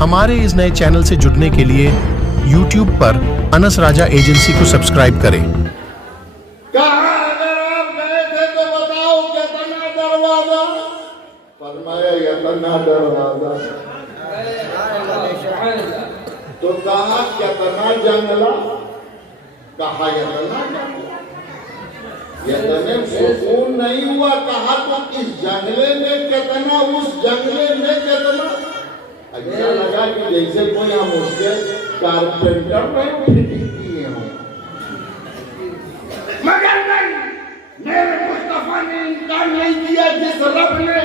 हमारे इस नए चैनल से जुड़ने के लिए YouTube पर अनस राजा एजेंसी को सब्सक्राइब करें। कहा अगर आप गए थे तो बताओ कितना दरवाजा? फरमाया यतना दरवाजा। तो कहा कितना जंगला? कहा यतना जंगला। यतने सुकून नहीं हुआ, कहा तो इस जंगले में कितना, उस जंगले में कितना। अच्छा लगा कि जैसे कोई हम उसके कारपेंटर में फिटिंग किए हों। मगर नहीं, मेरे मुस्तफा ने इनकार नहीं किया। जिस रब ने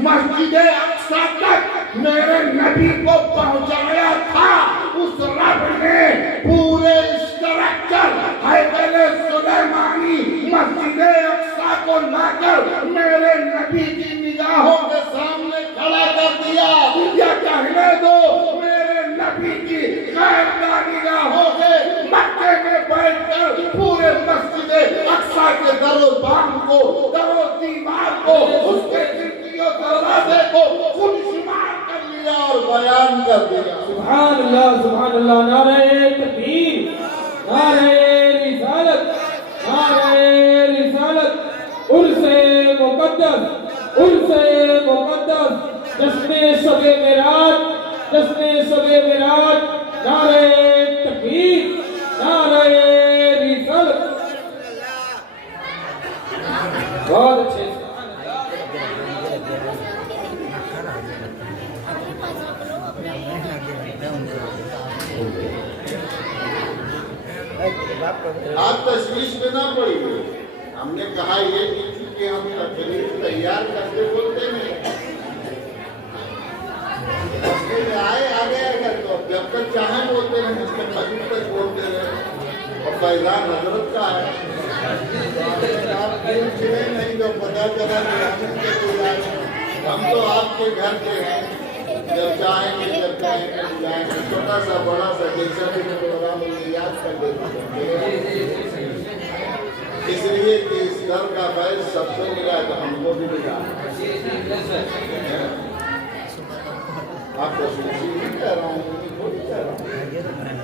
मस्जिद अक्सा तक मेरे नबी को पहुंचाया था, उस रब ने पूरे स्ट्रक्चर हैदर सुलेमानी मस्जिद अक्सा को लाकर मेरे नबी की निगाहों के सामने खड़ा कर दिया। या कहने दो मेरे नबी की गैर निगाहों के मक्के में बैठकर पूरे मस्जिद अक्सा के दरोबान को, दरो दीवार को, उसके खिड़कियों दरवाजे को खुद शुमार कर लिया और बयान कर दिया। सुभान अल्लाह, नारे तकबीर, नारे रिसालत, नारे रिसालत, उर्से मुकद्दस, उर्से मुकद्दस, जश्ने शबे मेराज, जश्ने शबे मेराज, नारे तकबीर, नारे रिसालत। बहुत अच्छे। आप तशवीश में ना पड़िए। हमने कहा ये कि हम तकरीर तैयार करके बोलते नहीं, आए आगे अगर तो जब तक चाहे बोलते रहे, जब तक बोलते रहे। और फैजान हजरत का है, आप नहीं तो पता चला हम तो आपके घर के हैं, जब चाहेंगे जब चाहेंगे जाएंगे। छोटा सा बड़ा सा जैसा भी प्रोग्राम याद कर देते, इसलिए कि इस घर का फैज सबको मिला तो हमको भी मिला। आपको नहीं कह रहा हूँ,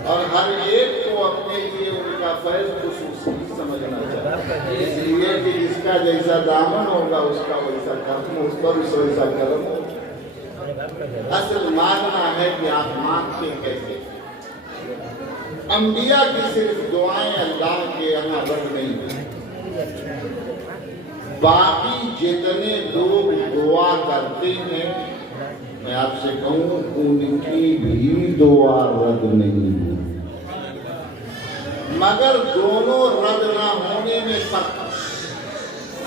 और हर एक को अपने लिए उनका फैज खुशूसी समझना चाहिए। इसलिए कि जिसका जैसा दामन होगा उसका वैसा कर्म, उस पर वैसा कर्म होगा। असल मानना है कि आप मानते कैसे। अंबिया की सिर्फ दुआएं अल्लाह के यहाँ रद नहीं है, बाकी जितने लोग दुआ करते हैं, मैं आपसे कहूं उनकी भी दुआ रद नहीं है। मगर दोनों रद ना होने में फर्क।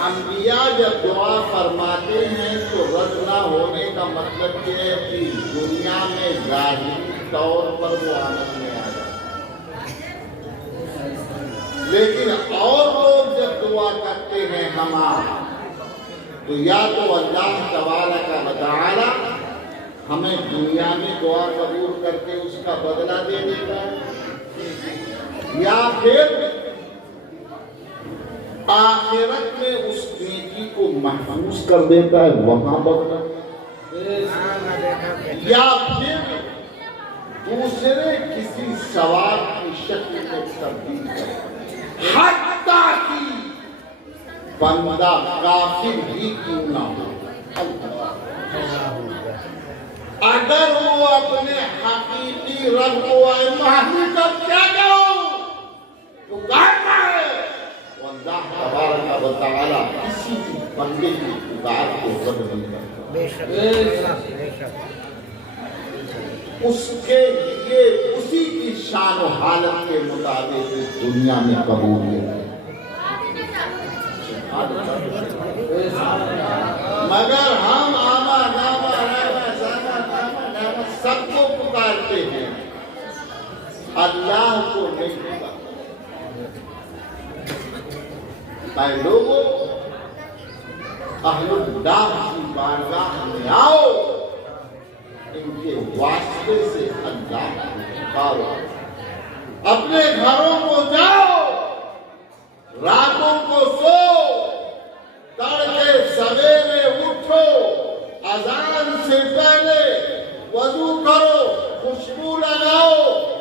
अंबिया जब दुआ फरमाते हैं तो रद ना होने का मतलब ये है कि दुनिया में ज़ाहिरी तौर पर वो आनंद में आ जाए। लेकिन और लोग जब दुआ करते हैं हमारा, तो या तो अल्लाह तबारक व तआला हमें दुनिया में दुआ कबूल करके उसका बदला दे देता है, या फिर आखिरत में उस नेकी को महफूज कर देता है, वहां बदला, या फिर दूसरे किसी सवाल की शक्ल में तब्दील करता है, हत्ता कि बंदा काफिर ही क्यों ना हो। अगर वो अपने हकीकी रब को महफूज कर क्या करो तो कहता है अल्लाह तबारक व तआला किसी भी बंदे की पुकार को रद्द नहीं करता। बेशक उसके लिए उसी की शान और हालत के मुताबिक दुनिया में कबूल है। मगर हम आमा नामा नामा सामा नामा नामा सबको पुकारते हैं, अल्लाह को नहीं पुकारते। भाई लोगों, अहलुल्लाह की बारगाह में आओ, इनके वास्ते से अल्लाह को पुकारो। अपने घरों को जाओ, रातों को सो, तड़के सवेरे उठो, अजान से पहले वजू करो, खुशबू लगाओ,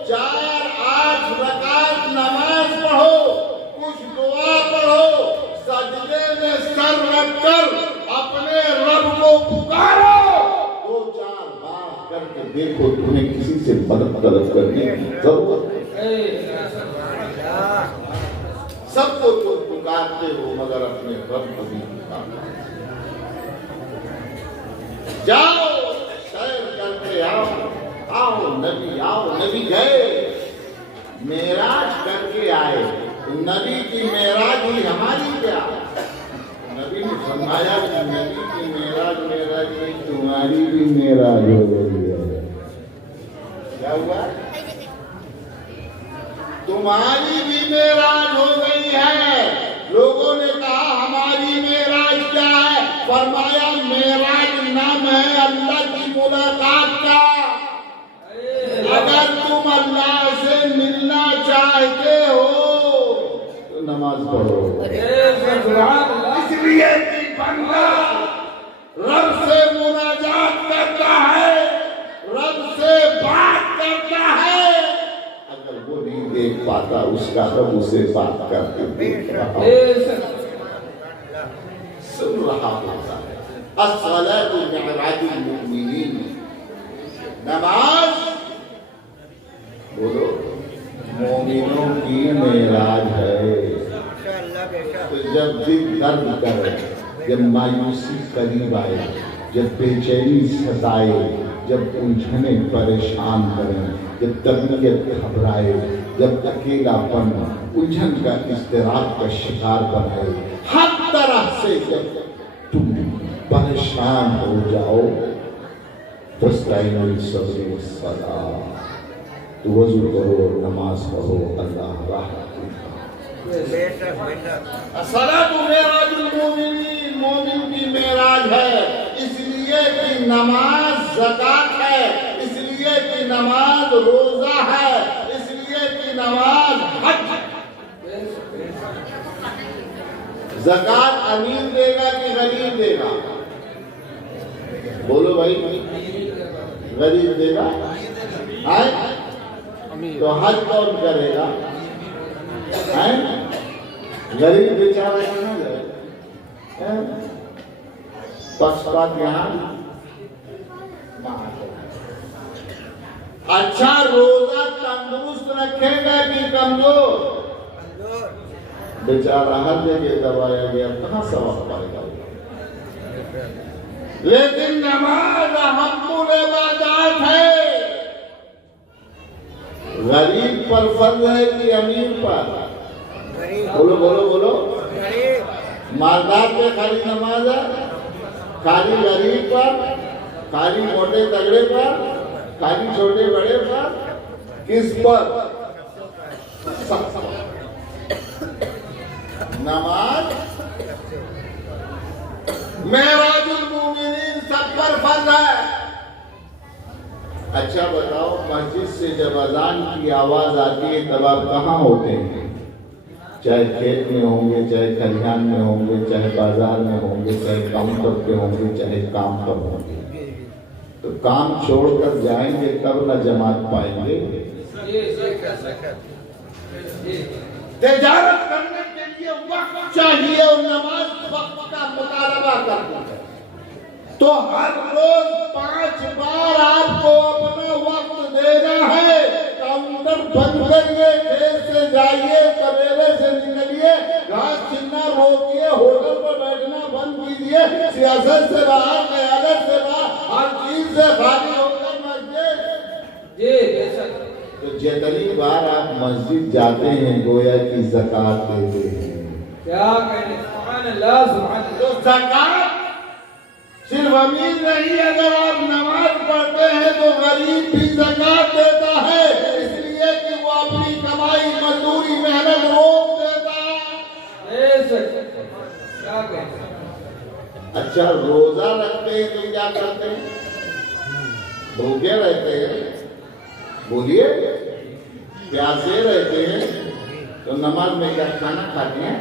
4-8 रकात नमाज पढ़ो, कुछ दुआ पढ़ो, सजदे में सर रखकर अपने रब को पुकारो। 2-4 बार करके देखो, तुम्हें किसी से मदद तलब करने की जरूरत है। सबको तो पुकारते हो मगर अपने रब को भी पुकारते। जाओ सैर करके आओ, आओ नबी गए, मेराज करके आए। नबी की मेराज हुई, हमारी क्या? नबी ने फरमाया कि नबी की मेराज नहीं, तुम्हारी भी मेराज हो गई है। क्या हुआ? तुम्हारी भी मेराज हो गई है। लोगों ने कहा हमारी मेराज क्या है? फरमाया मेराज नाम है अल्लाह की मुलाकात का। अगर तुम अल्लाह से मिलना चाहते हो तो नमाज पढ़ो। इसलिए कि बंदा रब से मुनाजात करता है, रब से बात करता है। अगर वो नहीं देख पाता, उसका रब उसे बात करके देख रहा सुन रहा होता है। अस्सलातु मिअराजुल मुमिनीन, नमाज बोलो मोमिनों की मेराज है। तो जब दिल दर्द करे, जब मायूसी करीब आए, जब बेचैनी सताए, जब उलझने परेशान करें, जब तबीयत घबराए, जब अकेलापन उलझन का इस्तिराब का शिकार बनाए, हर तरह से जब तुम परेशान हो जाओ, फस्ताइनुल सब्र वस्सलाह, तो वजू करो, नमाज पढ़ो, अल्लाह राह अस्सलातु मिअराजुल मुमिनीन, मोमिन की मेराज है। इसलिए कि नमाज ज़कात है, इसलिए कि नमाज रोजा है, इसलिए कि नमाज हज। ज़कात अमीर देगा कि गरीब देगा? बोलो भाई, गरीब देगा? है तो हज कौन करेगा? है गरीब बेचारा कहाँ जाए? पक्षपात यहाँ। अच्छा, रोजा तंदुरुस्त रखेगा कि कमजोर? बेचारा हर जगह दबाया गया, कहाँ सवाब पाएगा? लेकिन नमाज अहम्मुल इबादत है। गरीब पर फर्ज है कि अमीर पर? बोलो बोलो बोलो। मालदार पे खाली नमाज है, खाली गरीब पर, खाली मोटे तगड़े पर, खाली छोटे बड़े पर, किस पर? नमाज मेराजुल मुमिनीन सब पर फर्ज है। अच्छा बताओ, मस्जिद से जब अजान की आवाज आती है तब आप कहाँ होते हैं? चाहे खेत में होंगे, चाहे खलिहान में होंगे, चाहे बाजार में होंगे, चाहे काउंटर पे होंगे, चाहे काम पर होंगे। तो काम छोड़कर जाएंगे तब न जमात पाएंगे। तिजारत करने के लिए वक्त चाहिए और नमाज वक्त का मुतालबा करना है। तो हर रोज 5 बार आपको अपना वक्त देना है। काउंटर बंद करिए, खेत से जाइए, सवेरे से निकलिए, घास छीनना रोकिए, होटल पर बैठना बंद कीजिए, सियासत से बाहर, क़यादत से बाहर, हर चीज से खाली होकर मस्जिद। तो जितनी बार आप मस्जिद जाते हैं गोया की ज़कात देते हैं। क्या कहने, सुभान अल्लाह, सुभान अल्लाह। तो ज़कात सिर्फ अमीर नहीं, अगर आप नमाज पढ़ते हैं तो गरीब भी ज़कात देता है, इसलिए कि वो अपनी कमाई, मजदूरी, मेहनत रोक देता है। क्या कहते? अच्छा, रोजा रखते हैं तो क्या करते हैं? भूखे रहते हैं, बोलिए, प्यासे रहते हैं तो नमाज में क्या खाना खाते हैं?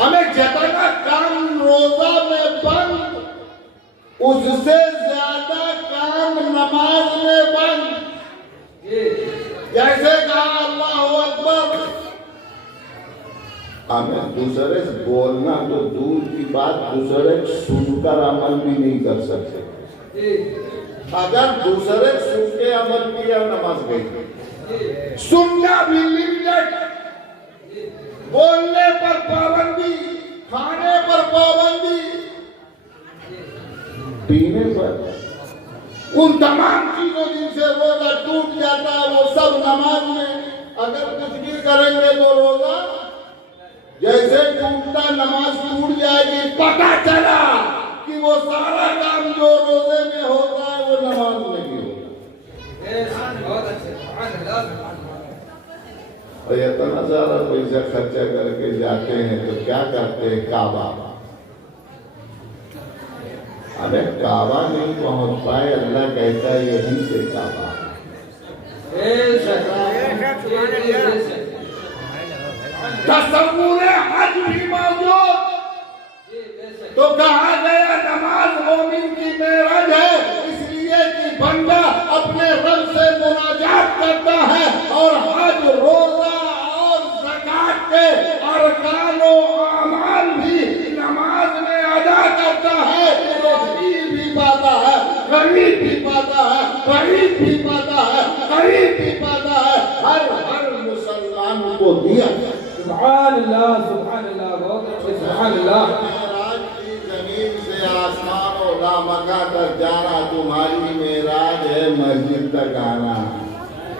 हमें जितना काम रोजा में बंद उससे ज्यादा काम नमाज में बंद। जैसे कहा अल्लाह अकबर, हमें दूसरे से बोलना तो दूर की बात, दूसरे सुनकर अमल भी नहीं कर सकते। अगर दूसरे सुन के अमल किया नमाज गई। सुनना भी लिमिटेड, बोलने पर पाबंदी, खाने पर पाबंदी, पीने पर, उन तमाम चीजों जिनसे रोजा टूट जाता है वो सब नमाज में। अगर कुछ भी करेंगे तो रोजा जैसे टूटता नमाज टूट जाएगी। पता चला कि वो सारा काम जो रोजे में होता है वो नमाज में भी होता है। और इतना सारा पैसा खर्चा करके जाते हैं तो क्या करते हैं? काबा, अरे काबा नहीं पहुंच पाए, अल्लाह कहता है यहीं से काबा। तस्वुर हज भी मौजूद, तो कहा गया नमाज मोमिन की मेराज है, इसलिए कि बंदा अपने रब से मुनाजात करता है और हज, रोजा और ज़कात के अरकान व अमाल भी नमाज में अदा करता है। अमीर भी पाता है, गरीब भी पाता है, गरीब भी पाता है, गरीब भी पाता है, हर मुसलमान को दिया। सुभान अल्लाह, सुभान अल्लाह, बहुत अच्छे, सुभान अल्लाह। मेराज की जमीन से आसमान और रामका तक जाना तुम्हारी मेराज है, मस्जिद तक आना।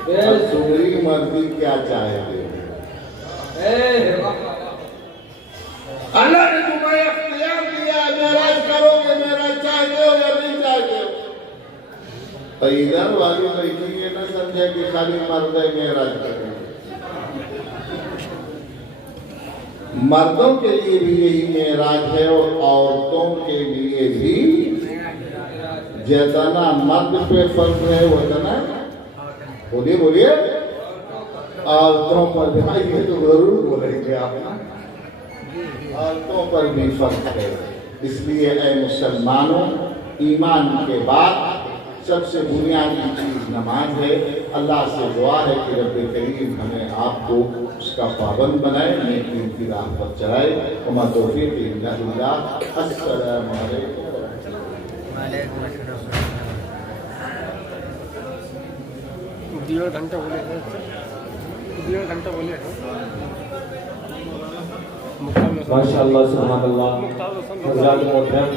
तुम्हारी मर्जी क्या चाहते हो? अल्लाह ने तुम्हें अख्तियार दिया, मेराज करोगे, मेराज चाहते हो या नहीं चाहते हो? तो इधर वाली लड़की ये न समझे कि खाली मर्द मेराज करेंगे। मर्दों के लिए भी यही मेराज है और औरतों के लिए भी। जितना मर्द पे फर्ज है उतना, बोलिए बोलिए, औरतों पर भी। ये तो जरूर बोलेंगे आप, औरतों पर भी फर्ज है। इसलिए ऐ मुसलमानों, ईमान के बाद सबसे बुनियादी चीज नमाज है। अल्लाह से दुआ है कि रब्बे करीम हमें आपको उसका पाबंद बनाए, नेकी की राह पर चलाए। वमा तौफीक इल्ला बिल्लाह। अस्सलामु अलैकुम। घंटा बोले माशाअल्लाह, सुभान अल्लाह। हज़रात मोहतरम,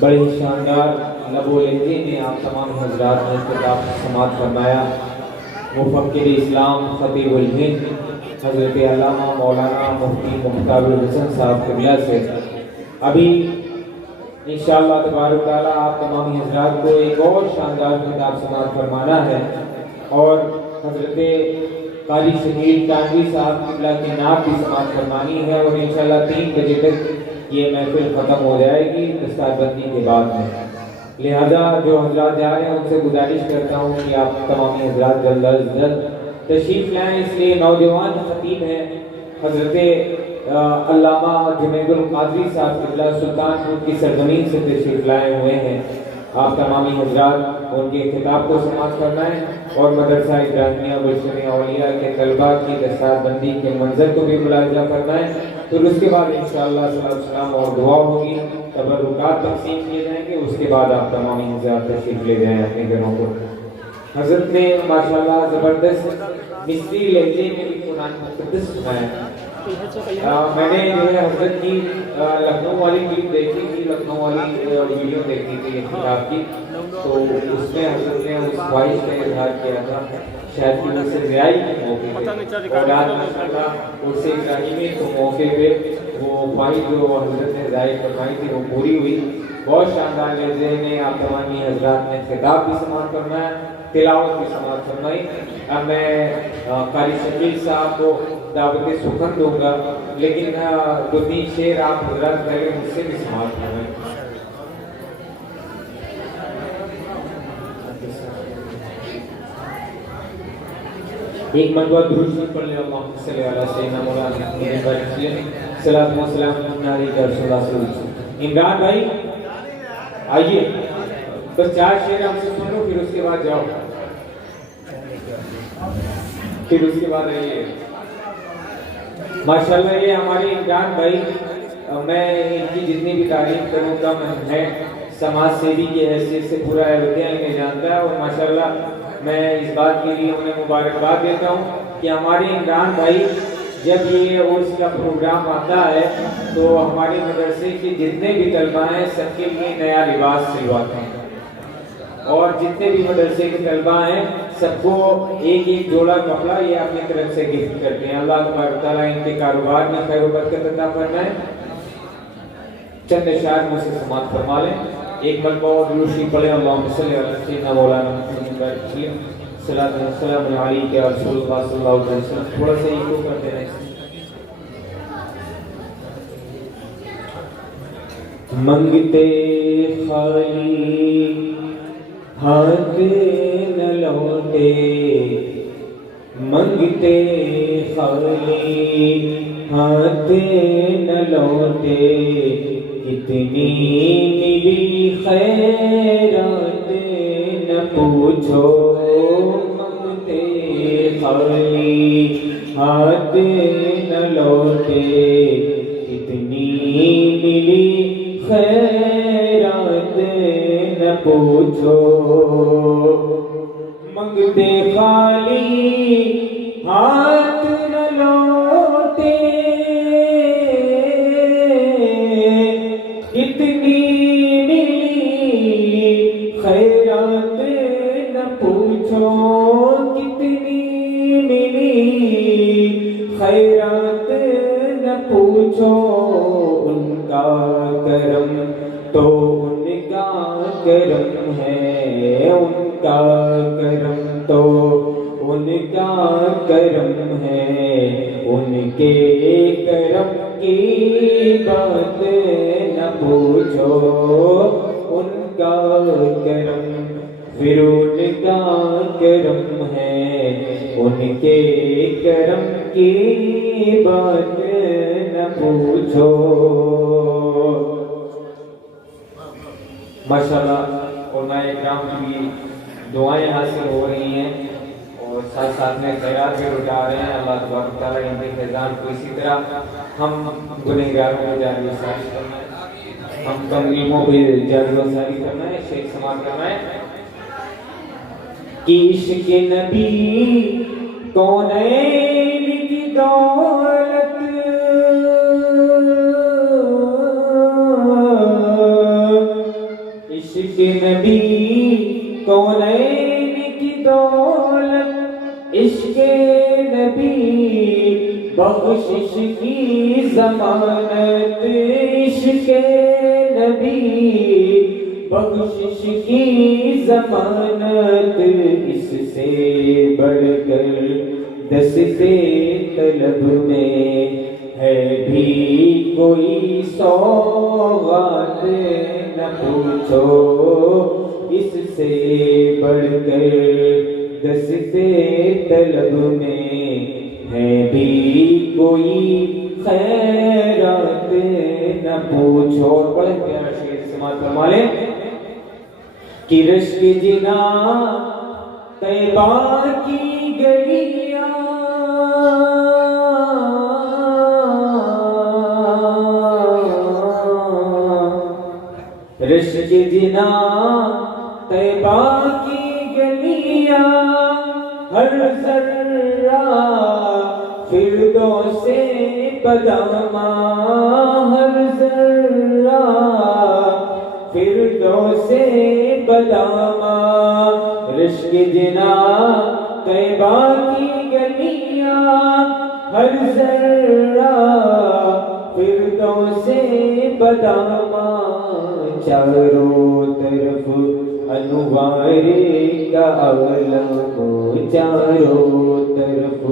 बड़े ही शानदार लबो लहजे में आप तमाम हज़रात ने किताब समात फरमाया। मुफक्किर इस्लाम खतीबुल हिंद हज़रत अल्लामा मौलाना मुफ्ती मुख्तारुल हसन साहब क़िबला से अभी इंशाअल्लाह तबारक तआला आप तमाम हज़रात को एक और शानदार किताब समात फरमाना है। और हज़रत कारी शकील कानवी साहब क़िबला की नात भी समात फरमानी है और इंशाअल्लाह 3 बजे तक ये महफिल ख़त्म हो जाएगी दस्तारबंदी के बाद में। लिहाजा जो हज़रात जा रहे हैं उनसे गुजारिश करता हूँ कि आप तमामी हज़रात जल्द अज जल्द तशरीफ़ लाएँ। इसलिए नौजवान खतीब हैं हज़रत अल्लामा जुनैदुल क़ादरी साहब क़िबला सुल्तानपुर की सरज़मीन से तशरीफ़ लाए हुए हैं। आप तमामी हज़रात उनके खिताब को समाप्त करना है और मदरसा इब्राहिमिया बुशरी औलिया के तलबा की दस्तारबंदी के मंजर को भी मुलाहिजा करना है। फिर उसके बाद इंशाअल्लाह सलाम और दुआ होगी, तबरुकात तक़सीम किए जाएंगे। उसके बाद आप तमामी हज़रात तशरीफ़ ले जाएँ अपने घरों को। हज़रत ने माशाअल्लाह ज़बरदस्त मिस्री लहजे में भी कुरान मुक़द्दस सुनाया। मैंने जो है हज़रत की लखनऊ वाली क्लिप देखी थी, लखनऊ वाली वीडियो देखी थी किताब की, तो उसमें हज़रत ने उस ख्वाहिश का इजहार किया था शायद कि उससे ज़ियाई के मौके पे, और आज माशाअल्लाह उससे इब्राहिमी तो मौके पे वो ख्वाहिश जो हज़रत ने ज़ाहिर फरमाई थी वो पूरी हुई। बहुत शानदार लहजे में आप तमामी हज़रात ने खिताब भी समाप्त करना है, तिलावत भी समाप्त फरमाई। अब मैं कारी शकील साहब को दावत सुखन दूंगा, लेकिन 2-3 शेर आप हज़रात पहले मुझसे भी समाप्त फरमाएं। एक मरतबा दुरूद शरीफ पढ़ ले, अल्लाहुम्मा सल्लि अला सय्यिदना मौलाना मुहम्मद सल्लल्लाहु अलैहि वसल्लम। इमरान भाई आइए बस 4 शेर हमसे सुन लो, फिर उसके बाद जाओ, फिर उसके बाद आइए। माशाल्लाह ये हमारे इमरान भाई, मैं इनकी जितनी भी तारीफ करूँ कम है। समाज सेवी की हैसियत से पूरा अयोध्या इन्हें जानता है और माशाल्लाह मैं इस बात के लिए उन्हें मुबारकबाद देता हूँ कि हमारे इमरान भाई जब ये उर्स का प्रोग्राम आता है तो हमारे मदरसे के जितने भी तलबा हैं सबके लिए नया लिबास सिलवाते हैं और जितने भी मदरसे के तलबा हैं सबको एक एक जोड़ा कपड़ा ये अपनी तरफ से गिफ्ट करते हैं। अल्लाह तबारक तआला इनके कारोबार में खैर व बरकत अता फरमाए। चंद अशआर मुझसे समाअत फरमा लें। एक मरतबा और दुरूद शरीफ पढ़ें। अल्लाहुम्मा सल्लि अला सय्यिदना मौलाना मुहम्मद सल्लल्लाहु अलैहि वसल्लम। थोड़ा सा इको कर देना है। मंगते खाली हाथ न लौटे, मंगते खाली हाथ न लौटे, कितनी मिली खैरात न पूछो। मंगते खाली हाथ न लौटे, कितनी मिली खैरात न पूछो। मंगते खाली हाथ न लौटे, कितनी मिली खैरात न पूछो। कितनी मिली खैरात न पूछो। उनका करम तो उनका करम है, उनका करम तो उनका करम है, उनके करम की बात न पूछो। उनका करम फिर उनका करम है, उनके करम की बात न पूछो। माशाल्लाह और मैं इकराम की दुआएं हासिल हो रही हैं और साथ साथ में खैरात भी लुटा रहे हैं। अल्लाह तबारक तआला इनके फैज़ान को इसी तरह हम गुनहगारों को जारी व सारी करना है, हम कम इल्मों को जारी व सारी करना है। शेख समाअत करना है कि इश्क़ नबी कौनैन की दौलत, इश्क़ नबी कौनैन की दौलत, इश्क़ नबी बख्शिश की ज़मानत, इश्क़ नबी बख्शिश की ज़मानत। इससे बढ़कर दस्ते तलब में है भी कोई सौगात न पूछो। इससे बढ़कर दस्ते तलब में है भी कोई खैरात न पूछो। बड़े प्यारा शेर समाअत फरमा लें कि रश्क जिना तैबा की गलियां, रश्क जिना तैबा की गलियां, हर जर्रा फिरदौसे बदामा, हर जर्रा फिरदौसे बदामा। रिश्क जिना तैबा की गलियां, हर जर्रा फिरदौसे बदामा। चारों तरफ अनुवारे का आलम, चारों तरफ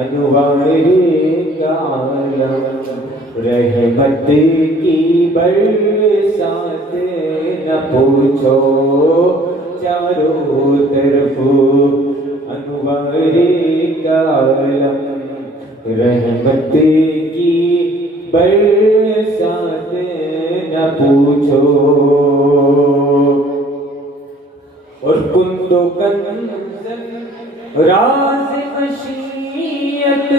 अनुवारे का आलम। रहमत की बरसात न पूछो, चारों तरफ अनुवारे का आलम। रहमत की बरसात न न पूछो। और कुंदो कंजन राज मशीयत,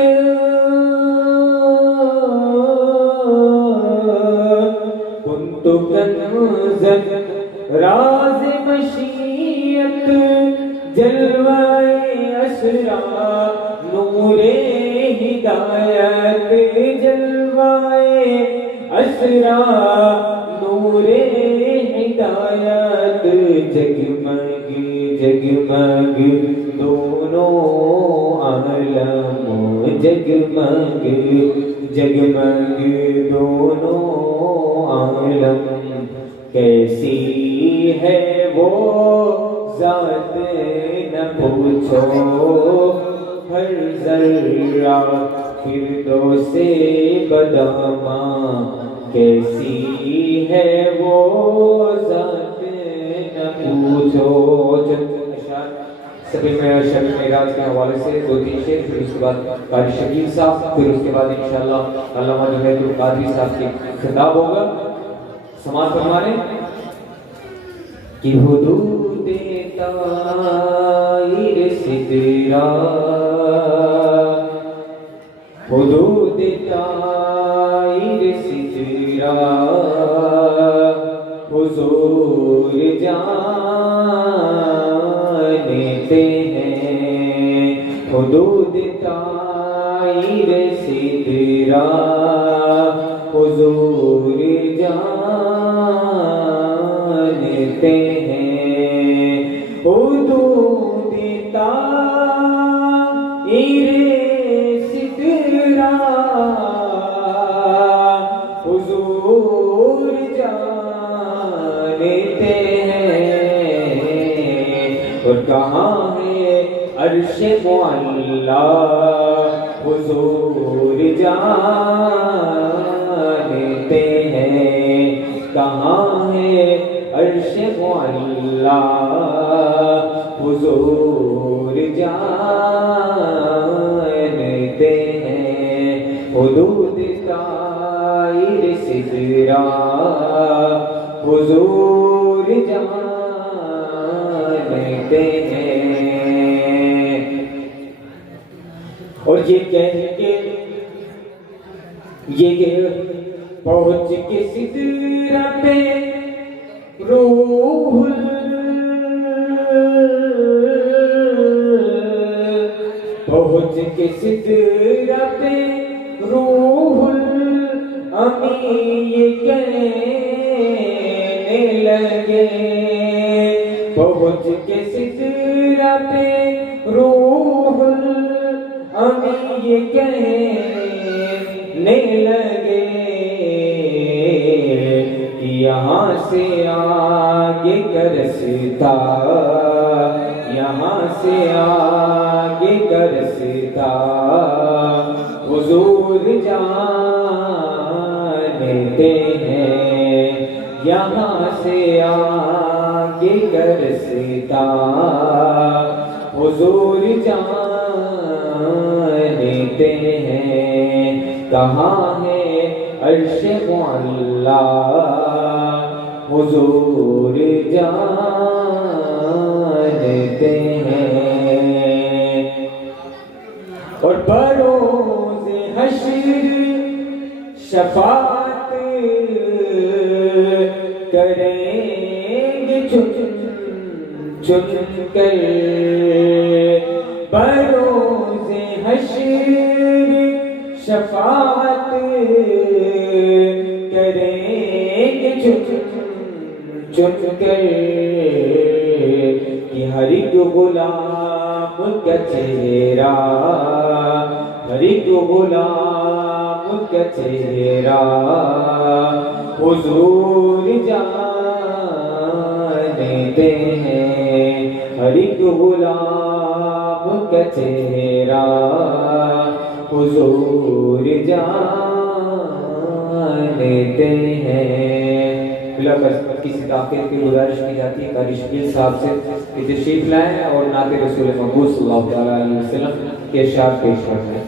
कुंदो कंजन राज मशीयत, जलवाए असरा नूरे हिदायत, जलवाए असरा नूरे हिदायत, जगमग जगमग दोनों आलम, जगमग जगमग दोनों आलम, कैसी है वो जात न पूछो। हर जर्रा फिरदौसे बदामा, कैसी है वो जात न पूछो। सभी में शब मेराज के हवाले से 2-3 शेर, फिर उसके बाद कारी शकील साहब, फिर उसके बाद इंशाअल्लाह अल्लामा जुनैद कादरी साहब की खिताब होगा। समाज फरमाने कि हुदूद ताइर सिदरा, हुदूद ताइर सिदरा, हुजूर जानते हैं। हुदूद ताइर सिदरा, हुजूर जानते हैं। हुदूद ताइर सिदरा, हुजूर जानते हैं। और कहाँ है अर्श मुअल्ला, हुजूर जानते हैं। कहाँ है अर्श मुअल्ला, हुजूर जानते हैं। हुदूद ताइर सिदरा, हुजूर जानते हैं। और ये कह के ये पहुंच के सिदरा पे रूहुल, पहुंच के सिदरा पे रूहुल अमी ये कहने लगे। पहुंच के सिदरा पे रूहुल अमी ये कहने लगे कि यहाँ से आगे का रास्ता, यहाँ से आगे का रास्ता, हुजूर जानते हैं। यहाँ से आगे का रास्ता, हुजूर जानते हैं। कहाँ है अर्श मुअल्ला, हुजूर जानते हैं। और बरोज़े हश्र शफाअत करेंगे चुन चुन कर। बरोज़े हश्र शफाअत करेंगे चुन चुन कर कि हर एक गुलाम का चेहरा, हर एक गुलाम का चेहरा, हुजूर जानते हैं। हर एक गुलाम का चेहरा, हुजूर जानते हैं। किसी ताक़ीद की गुजारिश की जाती है कारी शकील साहब से कि तशरीफ लाएं और नाते रसूल महबूब सल्लल्लाहु अलैहि वसल्लम के इरशाद पेश करते हैं।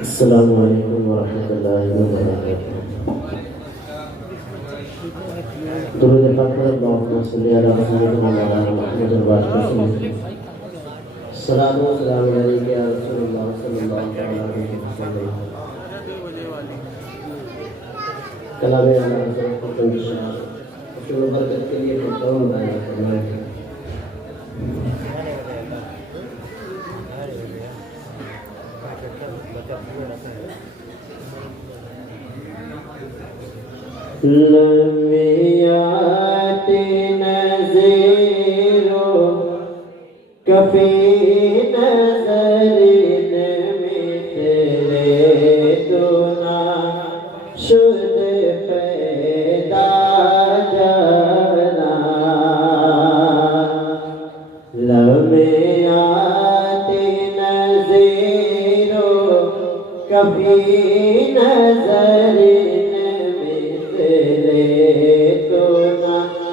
अस्सलामु अलैकुम वरहमतुल्लाहि वबरकातुहू। दुरूद पाक पर अल्लाहुम्मा सल्ली अला सय्यिदिना मौलाना मुहम्मद व आलिहि वसल्लम। सलातो व सलाम अलैका या रसूलल्लाह सल्लल्लाहु अलैहि वसल्लम। कलामे अल्लाह हज़रत को इंशाअल्लाह शुरू बरकत के लिए दुआ बनाया फरमाए। लम्बियाती नज़ीरो कफ़ी नज़रीन मिथले दुना शुद पैदा जाना। लम्बियाती नज़ीरो कफ़ी नज़रीन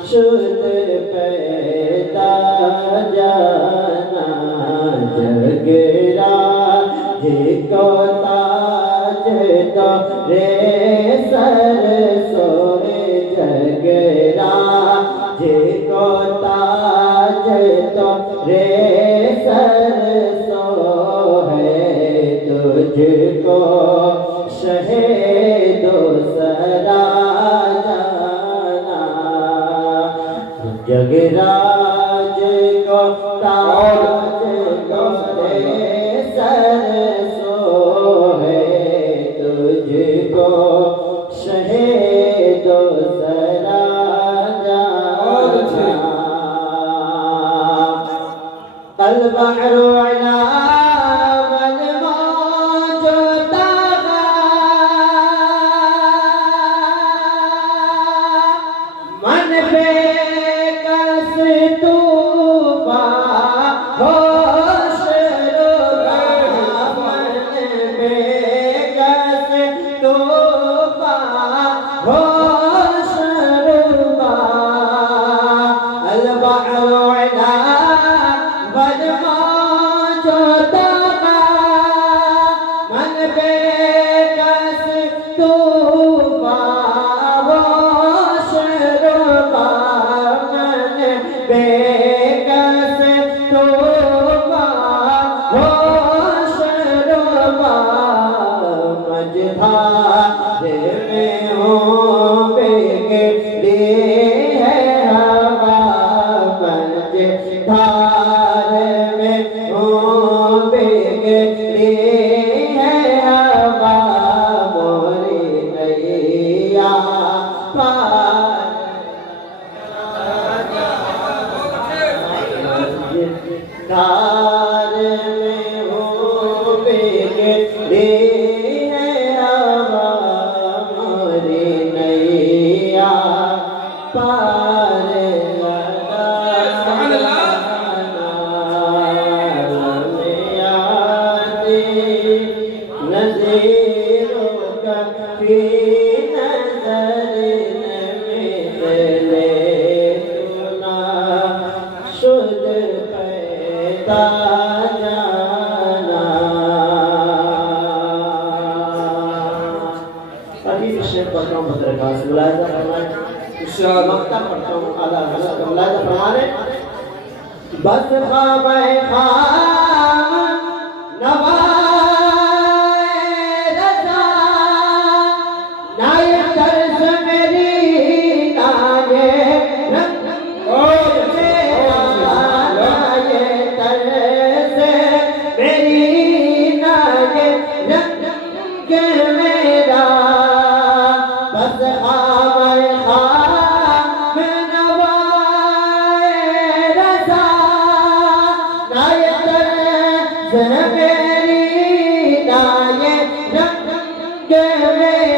शुद्ध पैदा जाना। जगरा जिको ताज तो रे सर सोए। जगरा जिको ताज तो रे सर सोए। तुझको शहीदो सरा जगराज को ताज को रे सर सोए। तुझको शहीदो सरा जाना। अल बहरु अला मन मौजूदा मन पे बस खामे खाम नवाए रज़ा नाये दर्द मेरी नाये रंग मेरा नाये दर्द मेरी नाये रंग मेरा बस खामे खाम नवाए रज़ा नाये दर्द मेरी के मेरे